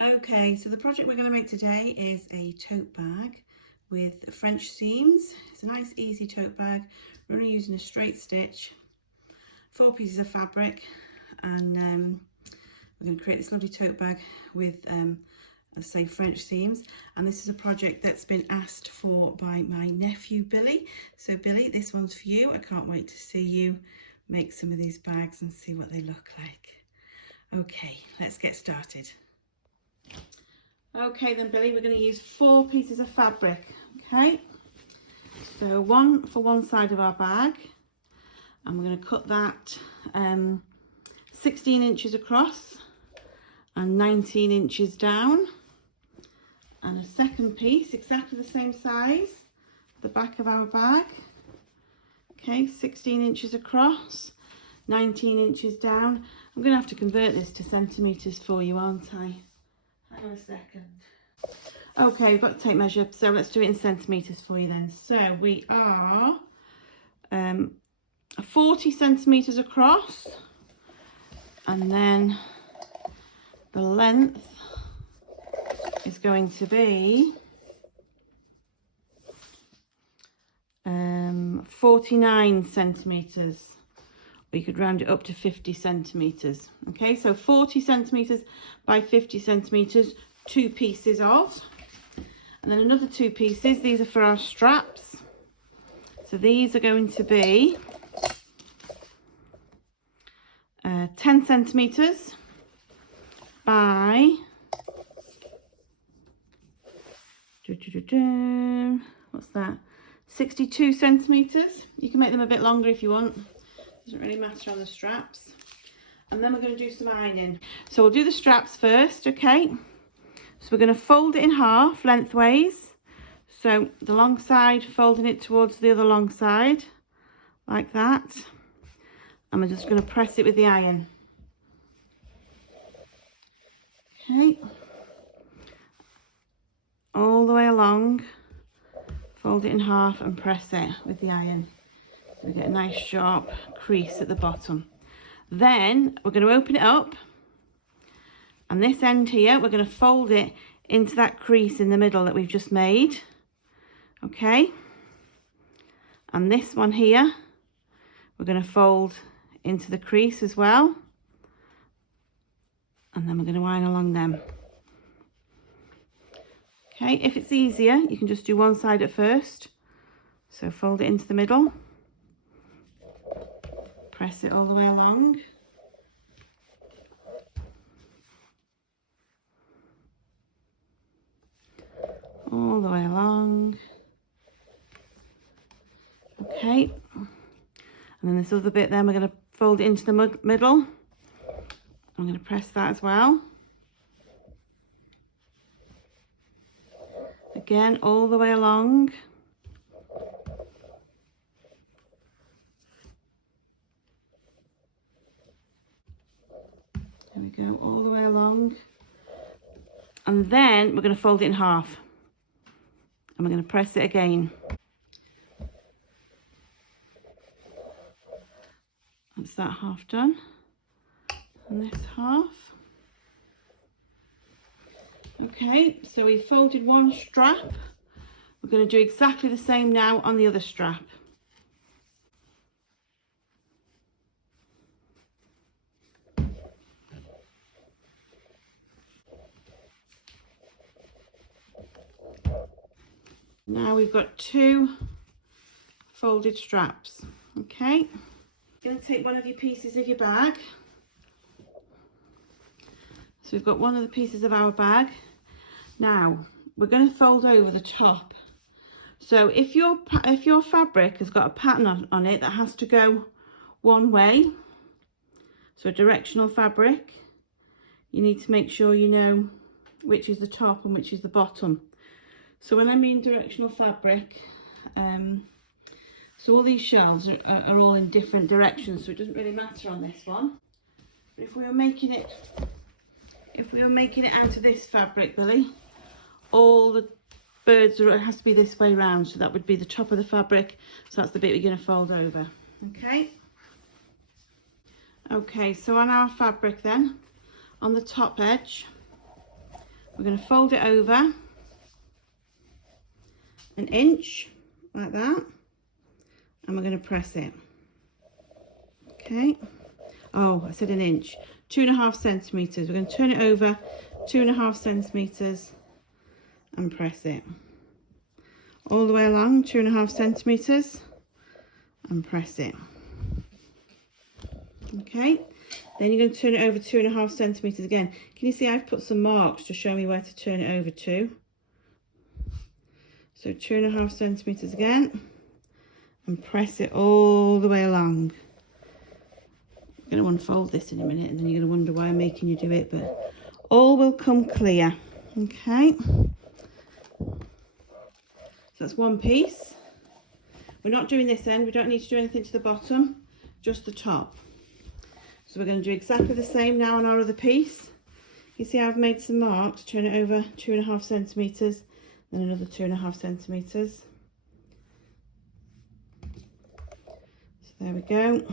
Okay, so the project we're going to make today is a tote bag with French seams. It's a nice easy tote bag. We're only using a straight stitch, 4 pieces of fabric, and we're going to create this lovely tote bag with, let's say, French seams. And this is a project that's been asked for by my nephew Billy. So Billy, this one's for you. I can't wait to see you make some of these bags and see what they look like. Okay, let's get started. Okay then Billy, we're going to use 4 pieces of fabric, okay? So one for one side of our bag, and we're going to cut that 16 inches across and 19 inches down, and a second piece exactly the same size, the back of our bag, okay, 16 inches across, 19 inches down. I'm going to have to convert this to centimetres for you, aren't I? Hang on a second. Okay, we've got to take measure, so let's do it in centimetres for you then. So we are 40 centimetres across, and then the length is going to be 49 centimetres. We could round it up to 50 centimetres. Okay, so 40 centimetres by 50 centimetres, 2 pieces of. And then another 2 pieces, these are for our straps. So these are going to be 10 centimetres by what's that? 62 centimetres. You can make them a bit longer if you want. Doesn't really matter on the straps. And then we're going to do some ironing. So we'll do the straps first, okay? So we're going to fold it in half lengthways. So the long side, folding it towards the other long side, like that. And we're just going to press it with the iron. Okay. All the way along, fold it in half and press it with the iron. So we get a nice sharp crease at the bottom. Then we're going to open it up, and this end here we're going to fold it into that crease in the middle that we've just made, okay? And this one here we're going to fold into the crease as well, and then we're going to iron along them. Okay, if it's easier you can just do one side at first. So fold it into the middle, press it all the way along. All the way along. Okay. And then this other bit then we're going to fold it into the middle. I'm going to press that as well. Again, all the way along. There we go, all the way along. And then we're going to fold it in half. And we're going to press it again. That's that half done. And this half. Okay, so we folded one strap. We're going to do exactly the same now on the other strap. Now we've got 2 folded straps. Okay, you're going to take one of your pieces of your bag. So we've got one of the pieces of our bag. Now we're going to fold over the top. So if your fabric has got a pattern on it that has to go one way, so a directional fabric, you need to make sure you know which is the top and which is the bottom. So when I mean directional fabric, so all these shelves are all in different directions, so it doesn't really matter on this one. But if we were making it out of this fabric, Billy, all the birds it has to be this way round, so that would be the top of the fabric, so that's the bit we're going to fold over. Okay, so on our fabric then, on the top edge, We're going to fold it over 1 inch like that, and we're going to press it. Okay. Oh, I said 1 inch. 2.5 centimeters. We're going to turn it over 2.5 centimeters and press it all the way along 2.5 centimeters and press it. Okay. Then you're going to turn it over 2.5 centimeters again. Can you see I've put some marks to show me where to turn it over to? So 2.5 centimeters again and press it all the way along. I'm going to unfold this in a minute and then you're going to wonder why I'm making you do it, but all will come clear. Okay. So that's one piece. We're not doing this end. We don't need to do anything to the bottom, just the top. So we're going to do exactly the same now on our other piece. You see I've made some marks, turn it over 2.5 centimeters, then another 2.5 centimeters. So there we go.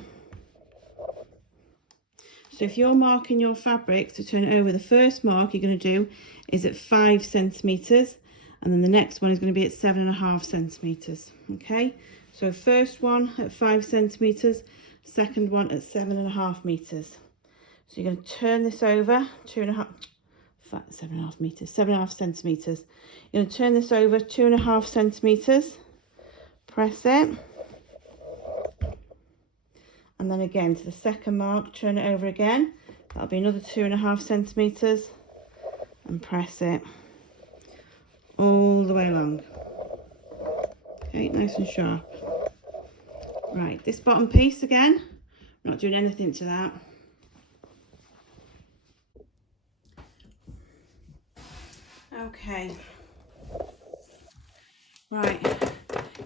So if you're marking your fabric to turn it over, the first mark you're going to do is at 5 centimeters, and then the next one is going to be at 7.5 centimeters. Okay, so first one at 5 centimeters, second one at 7.5 meters. So you're going to turn this over 7.5 meters, 7.5 centimeters. You're going to turn this over 2.5 centimeters, press it, and then again to the second mark, turn it over again. That'll be another 2.5 centimeters and press it all the way along. Okay, nice and sharp. Right, this bottom piece again, I'm not doing anything to that. Okay. Right,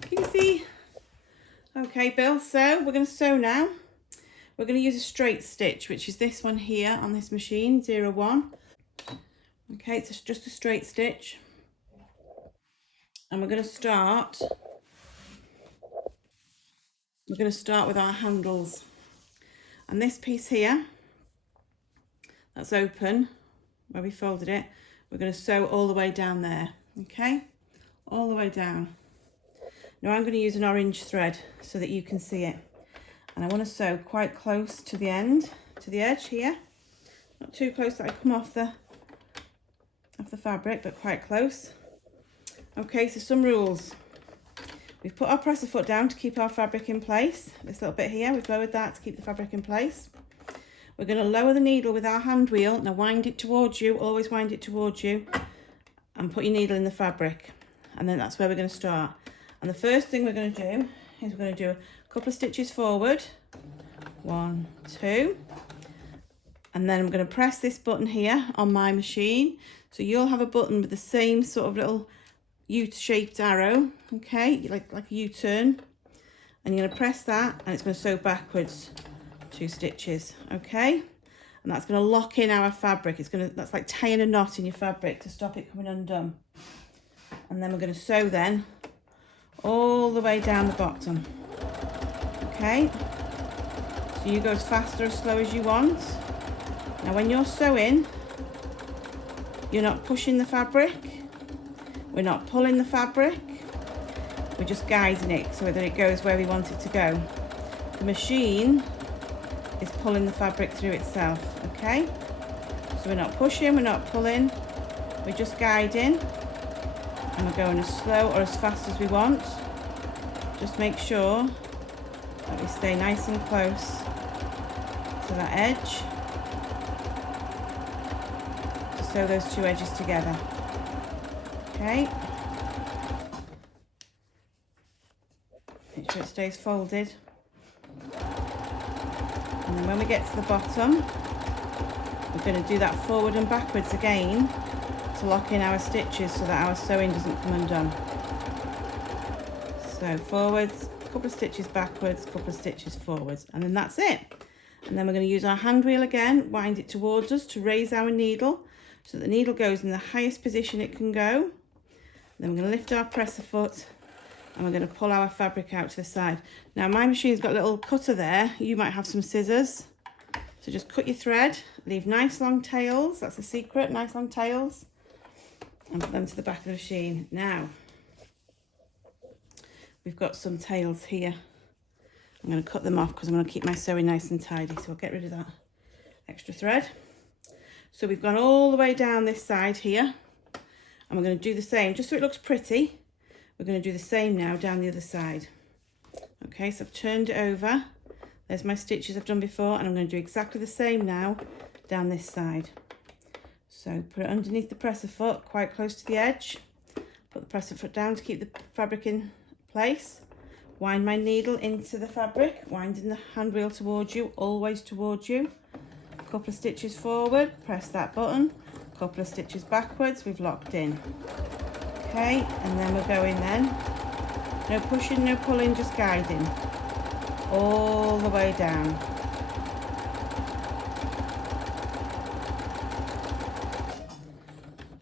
can you see? Okay, Bill, so we're going to sew now. We're going to use a straight stitch, which is this one here on this machine, 01. Okay, it's just a straight stitch. And we're going to start with our handles. And this piece here, that's open, where we folded it, we're going to sew all the way down there, okay? All the way down. Now I'm going to use an orange thread so that you can see it. And I want to sew quite close to the end, to the edge here. Not too close that I come off the fabric, but quite close. Okay, so some rules. We've put our presser foot down to keep our fabric in place. This little bit here, we've lowered that to keep the fabric in place. We're going to lower the needle with our hand wheel. Now wind it towards you, always wind it towards you, and put your needle in the fabric. And then that's where we're going to start. And the first thing we're going to do is we're going to do a couple of stitches forward. 1, 2. And then I'm going to press this button here on my machine. So you'll have a button with the same sort of little U-shaped arrow, okay, like a U-turn. And you're going to press that and it's going to sew backwards 2 stitches, okay? And that's going to lock in our fabric. That's like tying a knot in your fabric to stop it coming undone. And then we're going to sew then all the way down the bottom. Okay, so you go as fast or as slow as you want. Now when you're sewing, you're not pushing the fabric, we're not pulling the fabric, we're just guiding it so that it goes where we want it to go. The machine is pulling the fabric through itself, okay? So we're not pushing, we're not pulling, we're just guiding. And we're going as slow or as fast as we want. Just make sure that we stay nice and close to that edge to sew those 2 edges together. Okay. Make sure it stays folded. And then when we get to the bottom, we're going to do that forward and backwards again to lock in our stitches so that our sewing doesn't come undone. So forwards, a couple of stitches backwards, a couple of stitches forwards, and then that's it. And then we're going to use our hand wheel again, wind it towards us to raise our needle so that the needle goes in the highest position it can go. Then we're going to lift our presser foot and we're going to pull our fabric out to the side. Now my machine's got a little cutter there, you might have some scissors. So just cut your thread, leave nice long tails, that's a secret, nice long tails. and put them to the back of the machine. Now, we've got some tails here. I'm going to cut them off because I'm going to keep my sewing nice and tidy, so I'll get rid of that extra thread. So we've gone all the way down this side here, and we're going to do the same, just so it looks pretty. We're going to do the same now down the other side. Okay, so I've turned it over. There's my stitches I've done before, and I'm going to do exactly the same now down this side. So put it underneath the presser foot, quite close to the edge. Put the presser foot down to keep the fabric in place. Wind my needle into the fabric, winding the hand wheel towards you, always towards you. A couple of stitches forward, press that button. A couple of stitches backwards, we've locked in. Okay, and then we're going then. No pushing, no pulling, just guiding. All the way down.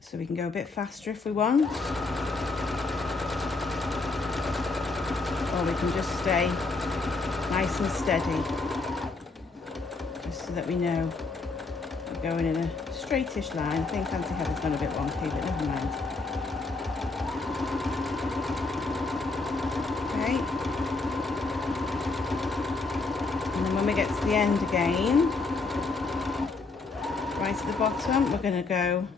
So we can go a bit faster if we want. Or we can just stay nice and steady, just so that we know we're going in a straightish line. I think Auntie Heather's gone a bit wonky, but never mind. Okay. And then when we get to the end again, right at the bottom, we're going to go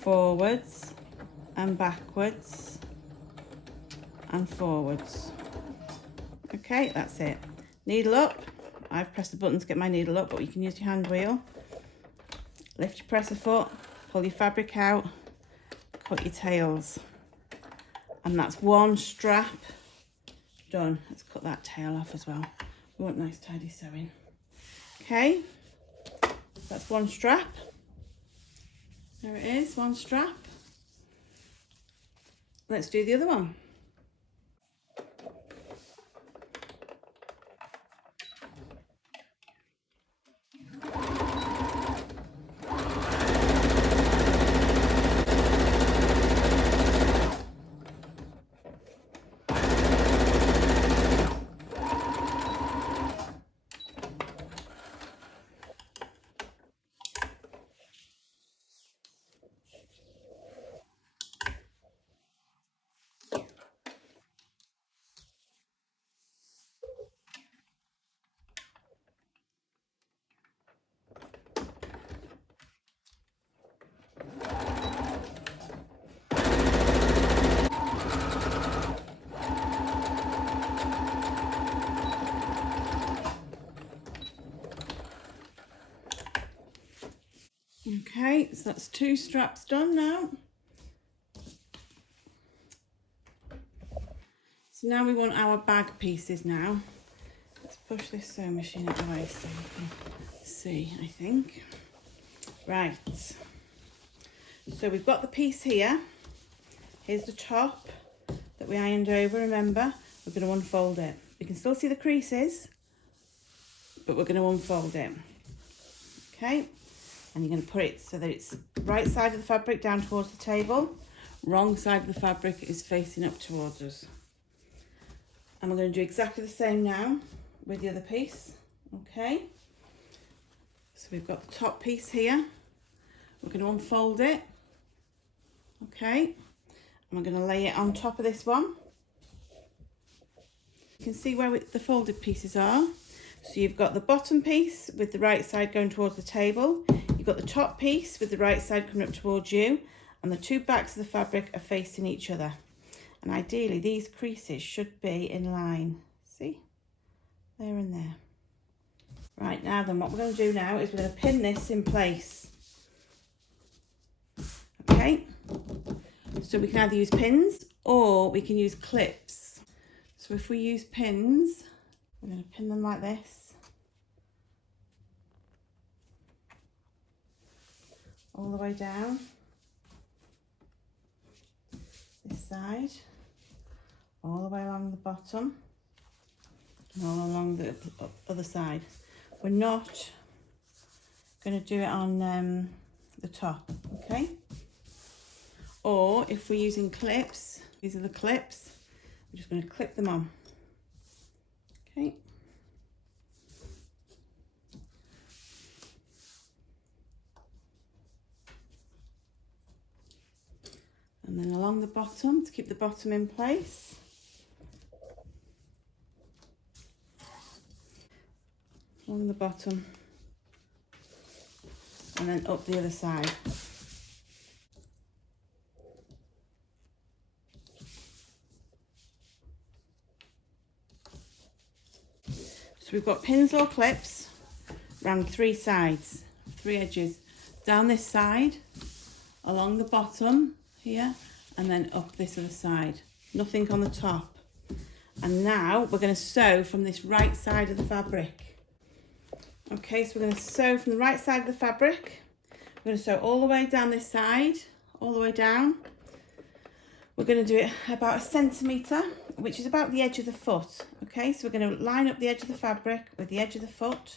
forwards and backwards and forwards. Okay, that's it. Needle up. I've pressed the button to get my needle up, but you can use your hand wheel. Lift your presser foot, pull your fabric out, cut your tails. And that's one strap done. Let's cut that tail off as well. We want nice tidy sewing. Okay, that's one strap. There it is, one strap. Let's do the other one. Okay, so that's two straps done now. So now we want our bag pieces now. Let's push this sewing machine out of the way so you can see, I think. Right, so we've got the piece here. Here's the top that we ironed over, remember. We're going to unfold it. We can still see the creases, but we're going to unfold it. Okay. And you're going to put it so that it's right side of the fabric down towards the table, wrong side of the fabric is facing up towards us. And we're going to do exactly the same now with the other piece. Okay, so we've got the top piece here. We're going to unfold it. Okay, and we're going to lay it on top of this one. You can see where the folded pieces are. So you've got the bottom piece with the right side going towards the table. You've got the top piece with the right side coming up towards you, and the two backs of the fabric are facing each other. And ideally these creases should be in line. See? There and there. Right, now then what we're going to do now is we're going to pin this in place. Okay? So we can either use pins or we can use clips. So if we use pins, we're going to pin them like this. All the way down this side, all the way along the bottom, and all along the other side. We're not going to do it on the top, okay? Or if we're using clips, these are the clips, we're just going to clip them on, okay? bottom to keep the bottom in place. Along the bottom and then up the other side. So we've got pins or clips around 3 sides, 3 edges, down this side, along the bottom here, and then up this other side. Nothing on the top. And now we're going to sew from this right side of the fabric. Okay, so we're going to sew from the right side of the fabric. We're going to sew all the way down this side, all the way down. We're going to do it about 1 centimetre, which is about the edge of the foot. Okay, so we're going to line up the edge of the fabric with the edge of the foot.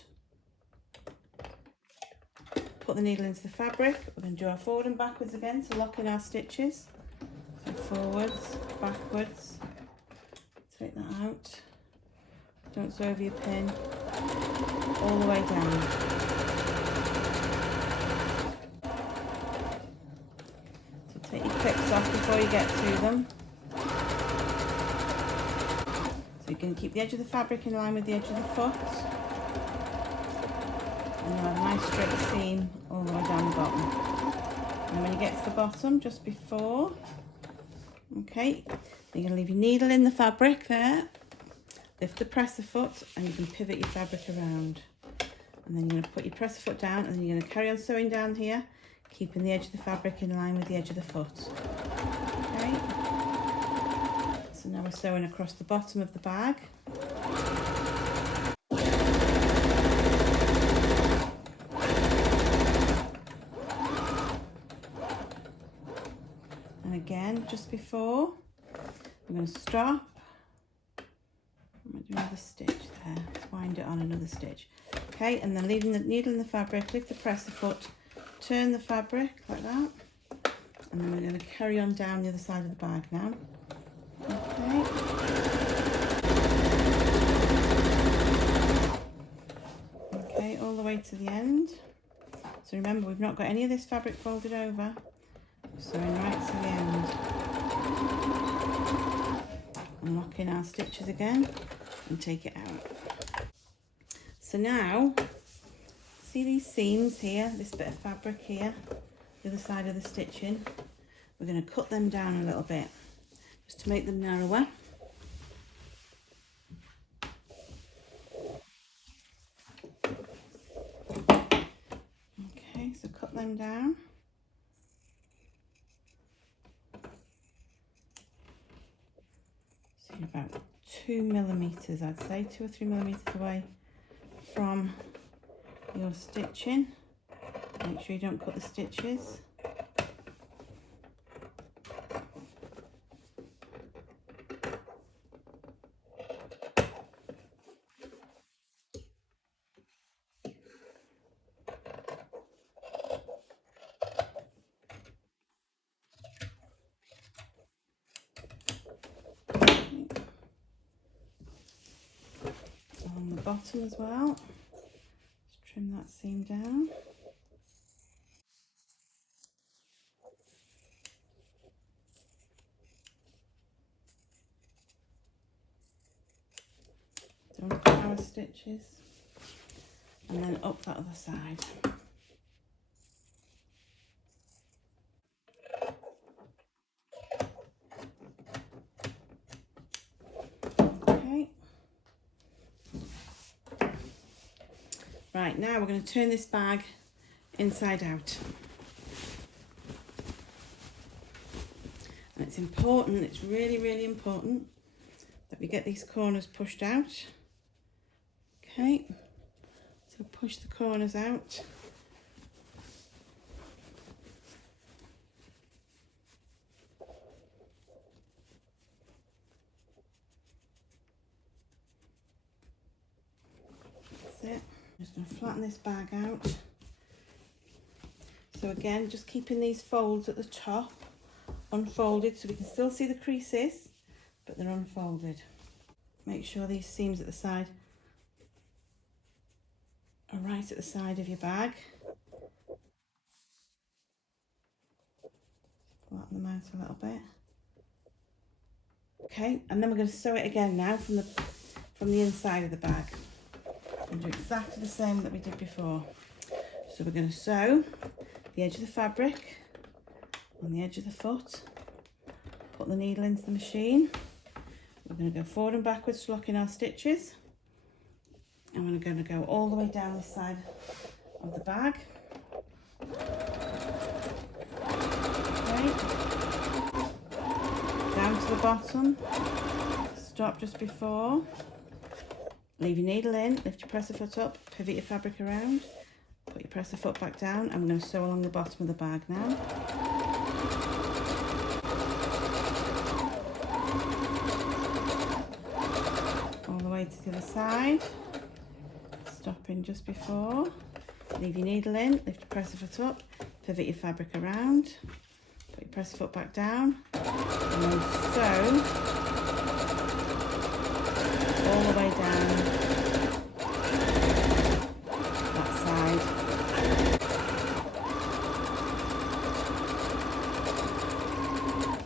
Put the needle into the fabric. We're going to do our forward and backwards again to lock in our stitches. So forwards, backwards. Take that out. Don't sew over your pin. All the way down. So take your clips off before you get to them. So you can keep the edge of the fabric in line with the edge of the foot. And you'll have a nice straight seam all the way down the bottom. And when you get to the bottom, just before, okay, you're going to leave your needle in the fabric there, lift the presser foot, and you can pivot your fabric around. And then you're going to put your presser foot down, and then you're going to carry on sewing down here, keeping the edge of the fabric in line with the edge of the foot. Okay, so now we're sewing across the bottom of the bag. And again, just before, we're going to stop. I'm going to do another stitch there, wind it on another stitch. Okay, and then leaving the needle in the fabric, lift the presser foot, turn the fabric like that, and then we're going to carry on down the other side of the bag now. Okay. Okay, all the way to the end. So remember, we've not got any of this fabric folded over. Sewing right to the end. And lock in our stitches again and take it out. So now, see these seams here, this bit of fabric here, the other side of the stitching? We're going to cut them down a little bit, just to make them narrower. Okay, so cut them down. So you're about 2 millimeters, I'd say, 2 or 3 millimeters away from your stitching. Make sure you don't cut the stitches. On the bottom as well, just trim that seam down. Don't cut our stitches, and then up that other side. Okay. Right, now we're going to turn this bag inside out. And it's important, it's really, really important that we get these corners pushed out. Okay, so push the corners out. That's it. I'm just going to flatten this bag out. So again, just keeping these folds at the top unfolded so we can still see the creases, but they're unfolded. Make sure these seams at the side are right at the side of your bag. Flatten them out a little bit. Okay, and then we're going to sew it again now from the inside of the bag. And do exactly the same that we did before. So we're going to sew the edge of the fabric on the edge of the foot, put the needle into the machine. We're going to go forward and backwards to lock in our stitches, and we're going to go all the way down this side of the bag. Okay. Down to the bottom, stop just before, leave your needle in, lift your presser foot up, pivot your fabric around, put your presser foot back down. I'm going to sew along the bottom of the bag now. All the way to the other side, stopping just before, leave your needle in, lift your presser foot up, pivot your fabric around, put your presser foot back down, and then sew all the way down that side.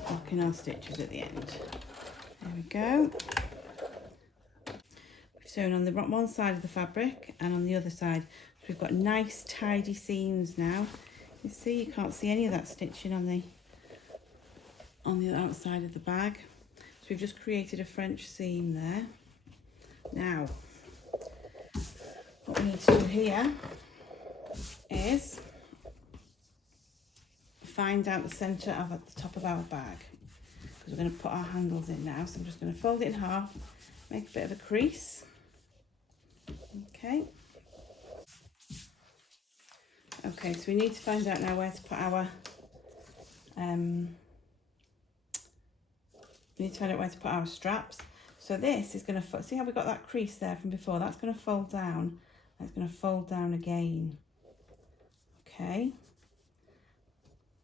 Locking our stitches at the end. There we go. We've sewn on the one side of the fabric and on the other side. So we've got nice tidy seams now. You see, you can't see any of that stitching on the outside of the bag. So we've just created a French seam there. Now, what we need to do here is find out the centre of at the top of our bag, because we're going to put our handles in now. So I'm just going to fold it in half, make a bit of a crease. Okay. Okay, so we need to find out now where to put our straps. So this is going to, see how we got that crease there from before? That's going to fold down, and it's going to fold down again. Okay.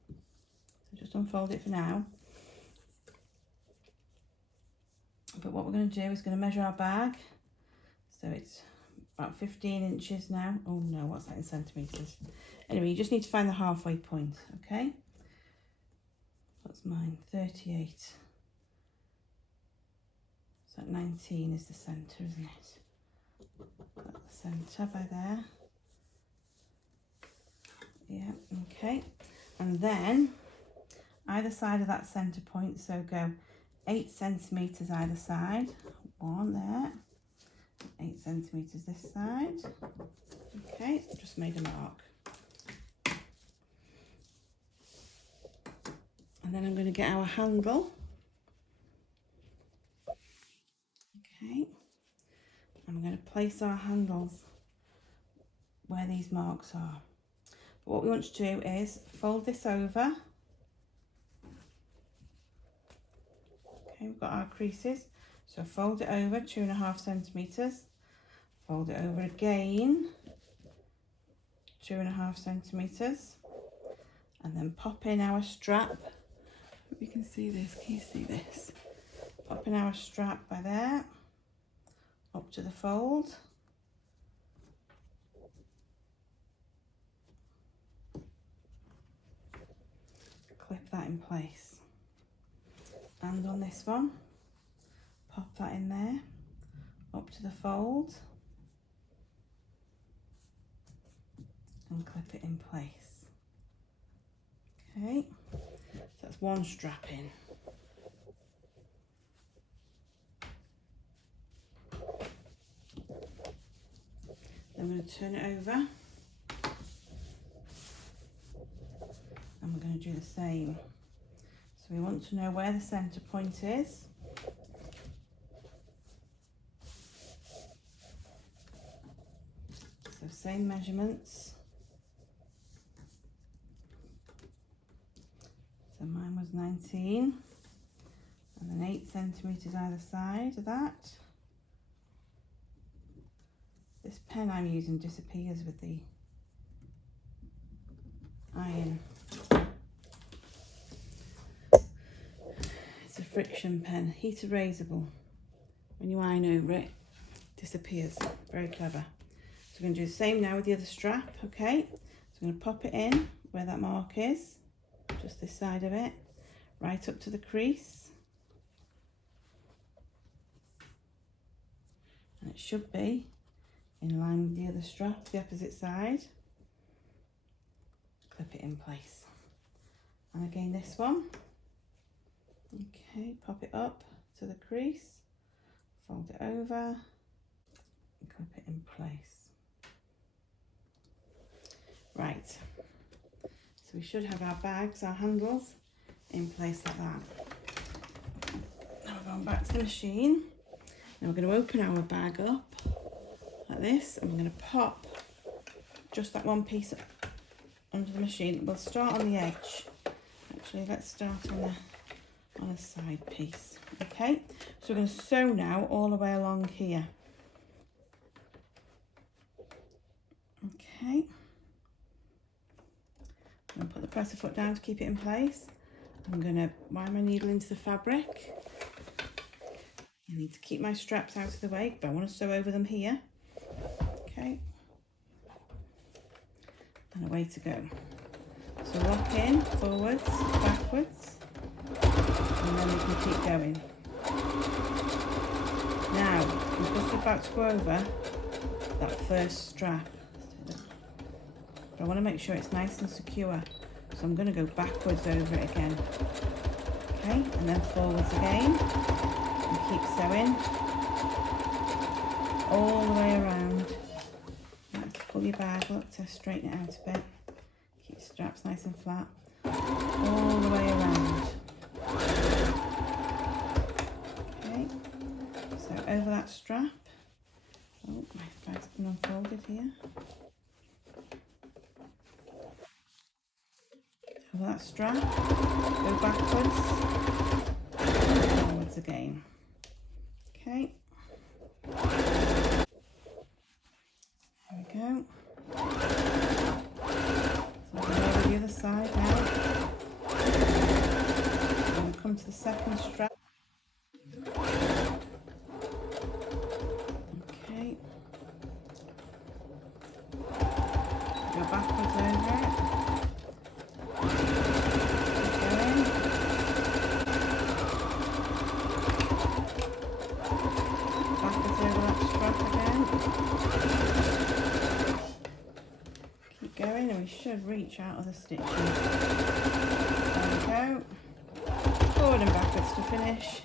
So just unfold it for now. But what we're going to do is going to measure our bag. So it's about 15 inches now. Oh no, what's that in centimetres? Anyway, you just need to find the halfway point, okay? What's mine? 38. So 19 is the centre, isn't it? That's the centre by there. Yeah, okay. And then either side of that centre point, so go 8 centimetres either side. One there. 8 centimetres this side. Okay, just made a mark. And then I'm going to get our handle. Okay, and we're going to place our handles where these marks are. But what we want to do is fold this over. Okay, we've got our creases. So fold it over 2.5 centimetres. Fold it over again, 2.5 centimetres. And then pop in our strap. You can see this, can you see this? Pop in our strap by there, up to the fold. Clip that in place. And on this one, pop that in there, up to the fold, and clip it in place. Okay, so that's one strap in. Then we're going to turn it over, and we're going to do the same. So we want to know where the centre point is. So same measurements. So mine was 19, and then 8 centimetres either side of that. This pen I'm using disappears with the iron. It's a friction pen, heat erasable. When you iron over it, it disappears. Very clever. So we're going to do the same now with the other strap, okay? So I'm going to pop it in where that mark is, just this side of it, right up to the crease. and it should be in line with the other strap, the opposite side. Clip it in place. And again this one. Okay, pop it up to the crease, fold it over, and clip it in place. Right, so we should have our bags, our handles, in place like that. Now we're going back to the machine. Now we're going to open our bag up like this, and we're going to pop just that one piece under the machine. We'll start on the edge. Actually, let's start on a side piece. Okay, so we're going to sew now all the way along here. Okay, I'm going to put the presser foot down to keep it in place. I'm going to wind my needle into the fabric. I need to keep my straps out of the way, but I want to sew over them here. Okay, and away to go. So lock in, forwards, backwards, and then we can keep going. Now, we're just about to go over that first strap. But I want to make sure it's nice and secure. So I'm going to go backwards over it again. Okay, and then forwards again. And keep sewing all the way around. Pull your bag up to straighten it out a bit. Keep the straps nice and flat. All the way around. Okay, so over that strap. Oh, my bag's been unfolded here. Over that strap, go backwards, forwards again. Okay. There we go. So we'll go over the other side now. And we'll come to the second strap. Okay. Go backwards over it. Going, and we should reach out of the stitches. There we go. Forward and backwards to finish.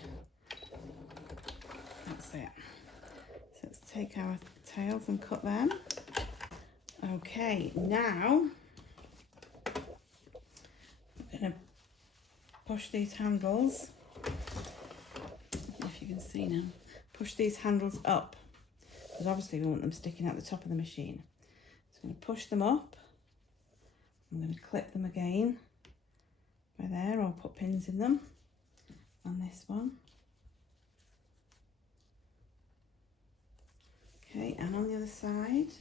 That's it. So let's take our tails and cut them. Okay, now I'm going to push these handles, if you can see now, push these handles up, because obviously we want them sticking out the top of the machine. So I'm going to push them up. I'm going to clip them again by there, or put pins in them on this one. Okay, and on the other side.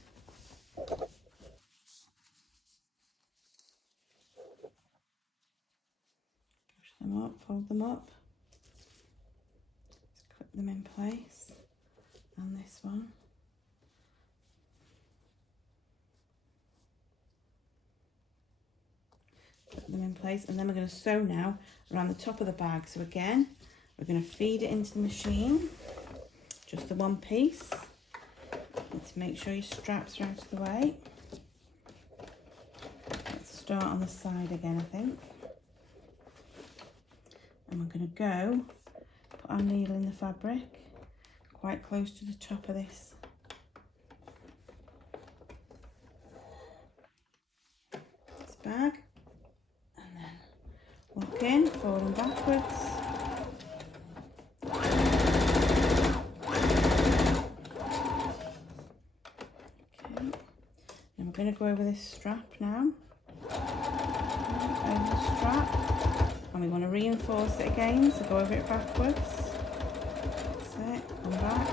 Push them up, fold them up. Just clip them in place on this one. Put them in place, and then we're going to sew now around the top of the bag. So again, we're going to feed it into the machine, just the one piece. Need to make sure your straps are out of the way. Let's start on the side again, I think. And we're going to go put our needle in the fabric quite close to the top of this bag. Lock in, forward and backwards. Okay, and we're going to go over this strap now. Over the strap, and we want to reinforce it again, so go over it backwards. That's it, come back,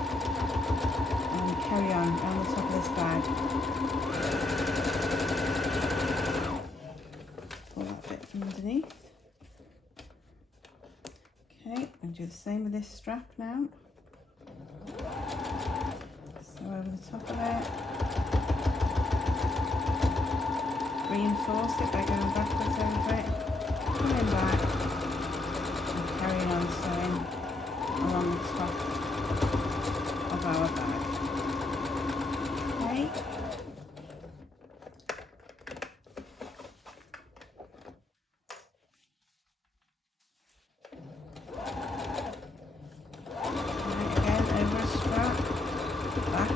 and carry on around the top of this bag. Pull that bit from underneath. Okay, and do the same with this strap now. So over the top of it. Reinforce it by going backwards over it, coming back, and carrying on sewing along the top of our bag.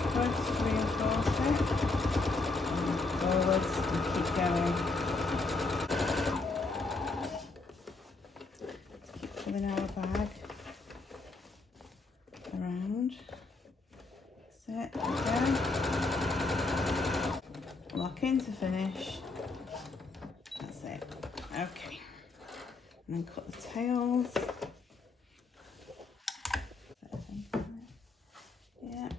backwards to reinforce it, and forwards, and keep going. Keep pulling our bag around. That's it, there we go. Lock in to finish. That's it. Okay. And then cut the tails. Yeah.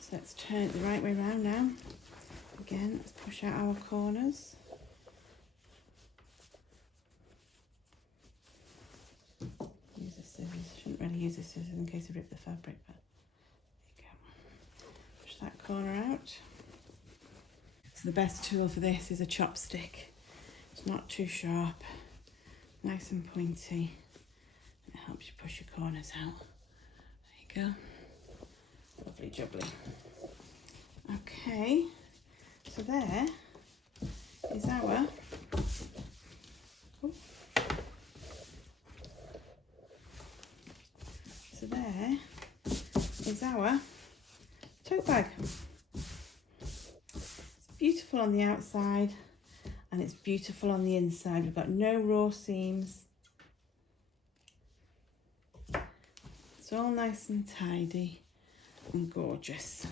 So let's turn it the right way round now. Again, let's push out our corners. Use the scissors. Shouldn't really use the scissors in case I rip the fabric, but there you go. Push that corner out. So the best tool for this is a chopstick. It's not too sharp, nice and pointy. It helps you push your corners out. There you go. Lovely jubbly. Okay, so there is our tote bag. It's beautiful on the outside and it's beautiful on the inside. We've got no raw seams. It's all nice and tidy and gorgeous.